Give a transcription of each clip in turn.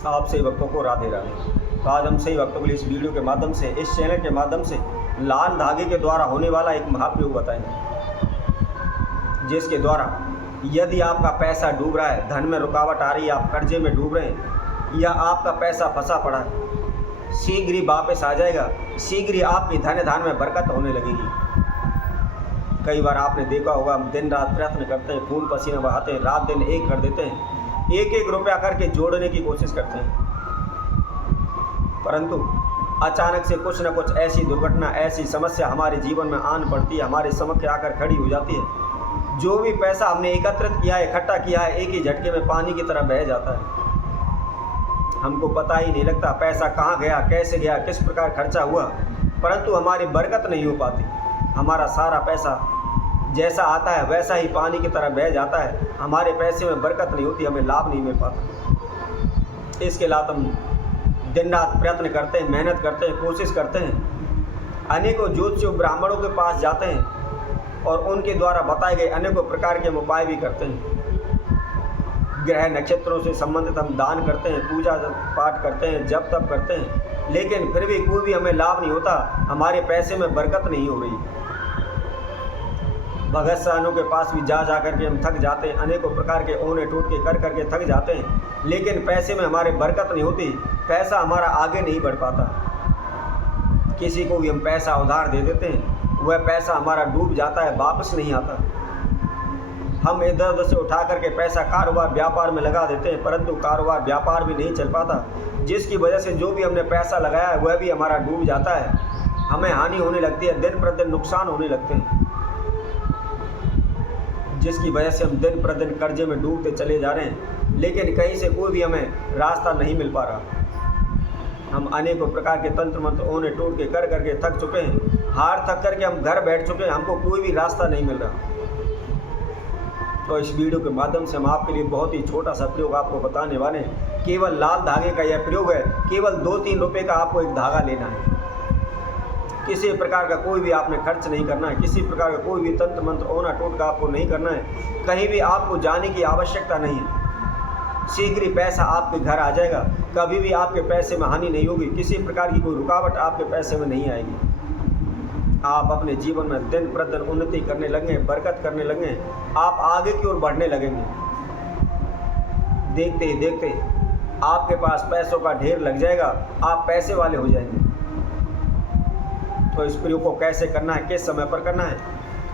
आप सही भक्तों को राधे राधे। तो आज हम सही भक्तों के लिए इस वीडियो के माध्यम से, इस चैनल के माध्यम से लाल धागे के द्वारा होने वाला एक महाप्रयोग बताएंगे, जिसके द्वारा यदि आपका पैसा डूब रहा है, धन में रुकावट आ रही है, आप कर्जे में डूब रहे हैं, या आपका पैसा फंसा पड़ा है, शीघ्र ही वापस आ जाएगा, शीघ्र ही आपकी धन धान में बरकत होने लगेगी। कई बार आपने देखा होगा, हम दिन रात प्रयत्न करते हैं, खून पसीना बहाते हैं, रात दिन एक कर देते हैं, एक एक रुपया करके जोड़ने की कोशिश करते हैं, परंतु अचानक से कुछ न कुछ ऐसी दुर्घटना, ऐसी समस्या हमारे जीवन में आन पड़ती है, हमारे समक्ष आकर खड़ी हो जाती है। जो भी पैसा हमने एकत्रित किया है, इकट्ठा किया है, एक ही झटके में पानी की तरह बह जाता है। हमको पता ही नहीं लगता पैसा कहाँ गया, कैसे गया, किस प्रकार खर्चा हुआ, परंतु हमारी बरकत नहीं हो पाती। हमारा सारा पैसा जैसा आता है वैसा ही पानी की तरह बह जाता है, हमारे पैसे में बरकत नहीं होती, हमें लाभ नहीं मिल पाता। इसके लिए हम दिन रात प्रयत्न करते हैं, मेहनत करते हैं, कोशिश करते हैं, अनेकों ज्योतिषियों ब्राह्मणों के पास जाते हैं और उनके द्वारा बताए गए अनेकों प्रकार के उपाय भी करते हैं। ग्रह नक्षत्रों से संबंधित हम दान करते हैं, पूजा पाठ करते हैं, जप तप करते हैं, लेकिन फिर भी कोई भी हमें लाभ नहीं होता, हमारे पैसे में बरकत नहीं हो रही। भगत साहनों के पास भी जा कर के हम थक जाते हैं, अनेकों प्रकार के ओने टोटके कर करके थक जाते हैं, लेकिन पैसे में हमारे बरकत नहीं होती, पैसा हमारा आगे नहीं बढ़ पाता। किसी को भी हम पैसा उधार दे देते हैं, वह पैसा हमारा डूब जाता है, वापस नहीं आता। हम इधर उधर से उठा करके पैसा कारोबार व्यापार में लगा देते हैं, परंतु कारोबार व्यापार भी नहीं चल पाता, जिसकी वजह से जो भी हमने पैसा लगाया है वह भी हमारा डूब जाता है, हमें हानि होने लगती है, दिन प्रतिदिन नुकसान होने लगते हैं, जिसकी वजह से हम दिन प्रतिदिन कर्जे में डूबते चले जा रहे हैं, लेकिन कहीं से कोई भी हमें रास्ता नहीं मिल पा रहा। हम अनेकों प्रकार के तंत्र मंत्र ओने टोट के कर करके थक चुके हैं, हार थक करके हम घर बैठ चुके हैं, हमको कोई भी रास्ता नहीं मिल रहा। तो इस वीडियो के माध्यम से हम आपके लिए बहुत ही छोटा सा प्रयोग आपको बताने वाले हैं। केवल लाल धागे का यह प्रयोग है, केवल 2-3 रुपये का आपको एक धागा लेना है, किसी प्रकार का कोई भी आपने खर्च नहीं करना है, किसी प्रकार का कोई भी तंत्र मंत्र ओना टोटका आपको नहीं करना है, कहीं भी आपको जाने की आवश्यकता नहीं है, शीघ्र ही पैसा आपके घर आ जाएगा, कभी भी आपके पैसे में हानि नहीं होगी, किसी प्रकार की कोई रुकावट आपके पैसे में नहीं आएगी। आप अपने जीवन में दिन प्रतिदिन उन्नति करने लगेंगे, बरकत करने लगेंगे, आप आगे की ओर बढ़ने लगेंगे। देखते ही देखते आपके पास पैसों का ढेर लग जाएगा, आप पैसे वाले हो जाएंगे। तो इस प्रयोग को कैसे करना है, किस समय पर करना है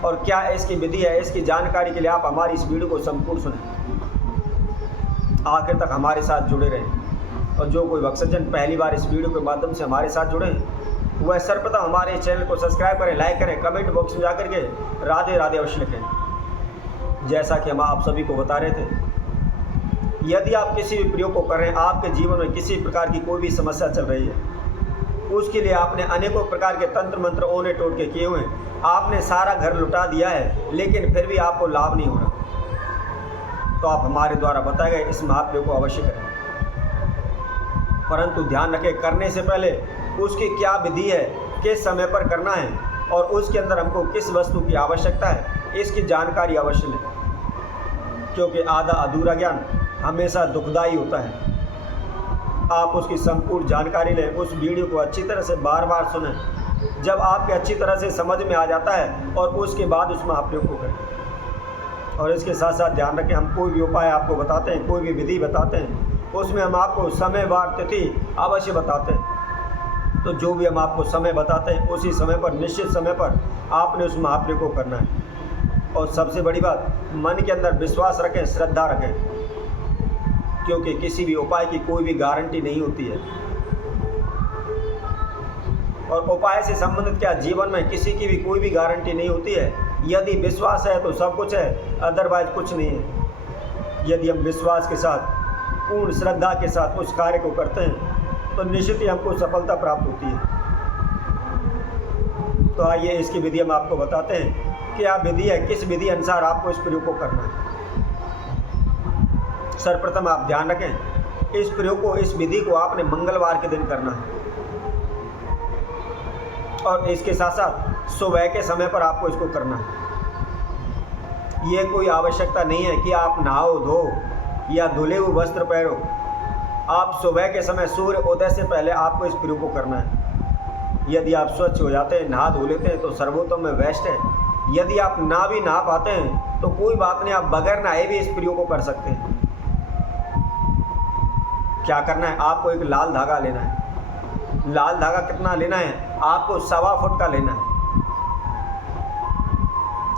और क्या इसकी विधि है, इसकी जानकारी के लिए आप हमारी इस वीडियो को संपूर्ण सुनें, आखिर तक हमारे साथ जुड़े रहें। और जो कोई भक्तजन पहली बार इस वीडियो के माध्यम से हमारे साथ जुड़े हैं, वह सर्वप्रथम हमारे इस चैनल को सब्सक्राइब करें, लाइक करें, कमेंट बॉक्स में जाकर के राधे राधे अवश्य लिखें। जैसा कि हम आप सभी को बता रहे थे, यदि आप किसी भी प्रयोग को कर रहे हैं, आपके जीवन में किसी प्रकार की कोई भी समस्या चल रही है, उसके लिए आपने अनेकों प्रकार के तंत्र मंत्र ओने टोटके किए हुए हैं, आपने सारा घर लुटा दिया है, लेकिन फिर भी आपको लाभ नहीं हो रहा, तो आप हमारे द्वारा बताए गए इस महाप्रयोग को अवश्य करें। परंतु ध्यान रखें, करने से पहले उसकी क्या विधि है, किस समय पर करना है और उसके अंदर हमको किस वस्तु की आवश्यकता है, इसकी जानकारी अवश्य लें, क्योंकि आधा अधूरा ज्ञान हमेशा दुखदायी होता है। आप उसकी संपूर्ण जानकारी लें, उस वीडियो को अच्छी तरह से बार बार सुनें, जब आपके अच्छी तरह से समझ में आ जाता है और उसके बाद उसमें आप प्रयोग को करें। और इसके साथ साथ ध्यान रखें, हम कोई भी उपाय आपको बताते हैं, कोई भी विधि बताते हैं, उसमें हम आपको समय वार तिथि अवश्य बताते हैं। तो जो भी हम आपको समय बताते हैं, उसी समय पर, निश्चित समय पर आपने उस महाप्रयोग को करना है। और सबसे बड़ी बात, मन के अंदर विश्वास रखें, श्रद्धा रखें, क्योंकि किसी भी उपाय की कोई भी गारंटी नहीं होती है। और उपाय से संबंधित क्या, जीवन में किसी की भी कोई भी गारंटी नहीं होती है। यदि विश्वास है तो सब कुछ है, अदरवाइज कुछ नहीं है। यदि हम विश्वास के साथ, पूर्ण श्रद्धा के साथ उस कार्य को करते हैं, तो निश्चित ही हमको सफलता प्राप्त होती है। तो आइए इसकी विधि हम आपको बताते हैं, क्या विधि है, किस विधि अनुसार आपको इस प्रयोग को करना है। सर्वप्रथम आप ध्यान रखें, इस प्रयोग को, इस विधि को आपने मंगलवार के दिन करना है, और इसके साथ साथ सुबह के समय पर आपको इसको करना है। ये कोई आवश्यकता नहीं है कि आप नहाओ धो या धुले हुए वस्त्र पहनो, आप सुबह के समय सूर्य उदय से पहले आपको इस प्रयोग को करना है। यदि आप स्वच्छ हो जाते हैं, नहा धो लेते हैं तो सर्वोत्तम में बेस्ट है। यदि आप ना भी नहा पाते हैं तो कोई बात नहीं, आप बगैर नहाए भी इस प्रयोग को कर सकते हैं। क्या करना है, आपको एक लाल धागा लेना है। लाल धागा कितना लेना है, आपको 1.25 फुट का लेना है।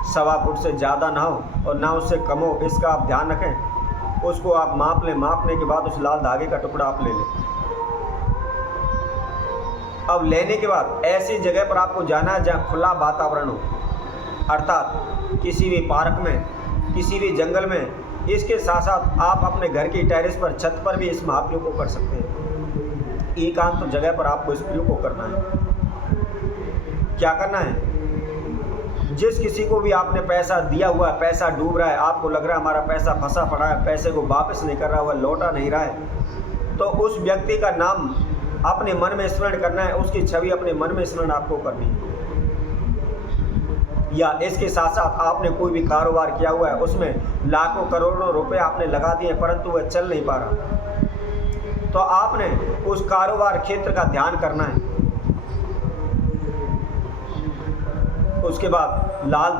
1.25 फुट से ज़्यादा ना हो और ना उससे कम हो, इसका आप ध्यान रखें। उसको आप माप लें, मापने के बाद उस लाल धागे का टुकड़ा आप ले लें। अब लेने के बाद ऐसी जगह पर आपको जाना है जहाँ खुला वातावरण हो, अर्थात किसी भी पार्क में, किसी भी जंगल में। इसके साथ साथ आप अपने घर की टेरेस पर, छत पर भी इस महाप्रयोग को कर सकते हैं। एकांत जगह पर आपको इस प्रयोग को करना है। क्या करना है, जिस किसी को भी आपने पैसा दिया हुआ है, पैसा डूब रहा है, आपको लग रहा है हमारा पैसा फंसा पड़ा है, पैसे को वापस नहीं कर रहा हुआ, लौटा नहीं रहा है, तो उस व्यक्ति का नाम अपने मन में स्मरण करना है, उसकी छवि अपने मन में स्मरण आपको करनी है। या इसके साथ साथ आपने कोई भी कारोबार किया हुआ है, उसमें लाखों करोड़ों रुपए आपने लगा दिए परंतु वह चल नहीं पा रहा, तो आपने उस कारोबार क्षेत्र का ध्यान करना है। उसके बाद लाल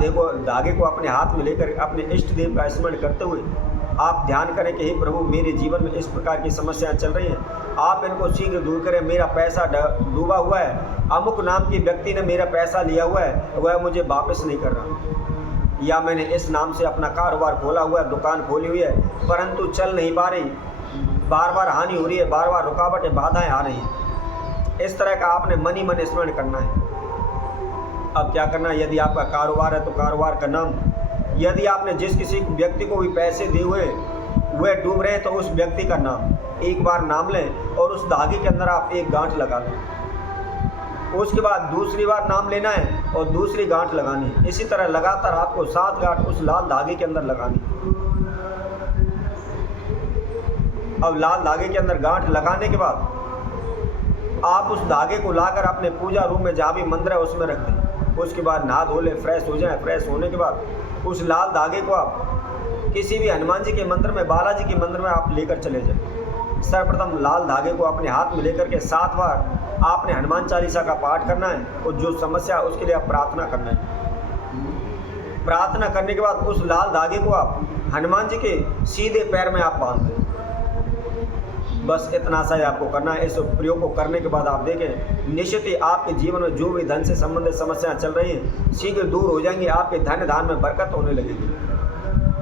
धागे को अपने हाथ में लेकर अपने इष्ट देव का स्मरण करते हुए आप ध्यान करें कि हे प्रभु, मेरे जीवन में इस प्रकार की समस्याएं चल रही हैं, आप इनको शीघ्र दूर करें। मेरा पैसा डूबा हुआ है, अमुक नाम की व्यक्ति ने मेरा पैसा लिया हुआ है, वह मुझे वापस नहीं कर रहा। या मैंने इस नाम से अपना कारोबार खोला हुआ है, दुकान खोली हुई है, परंतु चल नहीं पा रही, बार बार हानि हो रही है, बार बार रुकावटें, बाधाएं आ रही हैं। इस तरह का आपने मन ही मन स्मरण करना है। अब क्या करना है, यदि आपका कारोबार है तो कारोबार का नाम, यदि आपने जिस किसी व्यक्ति को भी पैसे दिए हुए वह डूब रहे हैं तो उस व्यक्ति का नाम एक बार नाम लें और उस धागे के अंदर आप एक गांठ लगा लें। उसके बाद दूसरी बार नाम लेना है और दूसरी गांठ लगानी है। इसी तरह लगातार आपको 7 गांठ उस लाल धागे के अंदर लगानी है। अब लाल धागे के अंदर गांठ लगाने के बाद आप उस धागे को लाकर अपने पूजा रूम में जहाँ भी मंदिर है उसमें रख दें। उसके बाद नहा धो लें, फ्रेश हो जाएं। फ्रेश होने के बाद उस लाल धागे को आप किसी भी हनुमान जी के मंदिर में, बालाजी के मंदिर में आप लेकर चले जाएं। सर्वप्रथम लाल धागे को अपने हाथ में लेकर के 7 बार आपने हनुमान चालीसा का पाठ करना है और जो समस्या है उसके लिए आप प्रार्थना करना है। प्रार्थना करने के बाद उस लाल धागे को आप हनुमान जी के सीधे पैर में आप बांध दें। बस इतना सा ही आपको करना है। इस प्रयोग को करने के बाद आप देखें निश्चित ही आपके जीवन में जो भी धन से संबंधित समस्याएं चल रही हैं शीघ्र दूर हो जाएंगी, आपके धन धान में बरकत होने लगेगी।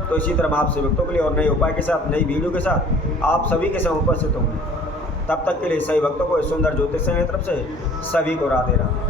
तो इसी तरह मैं आपसे भक्तों के लिए और नए उपाय के साथ, नई वीडियो के साथ आप सभी के साथ उपस्थित होंगे। तब तक के लिए सभी भक्तों को इस सुंदर ज्योतिष की तरफ से सभी को राधे राधे।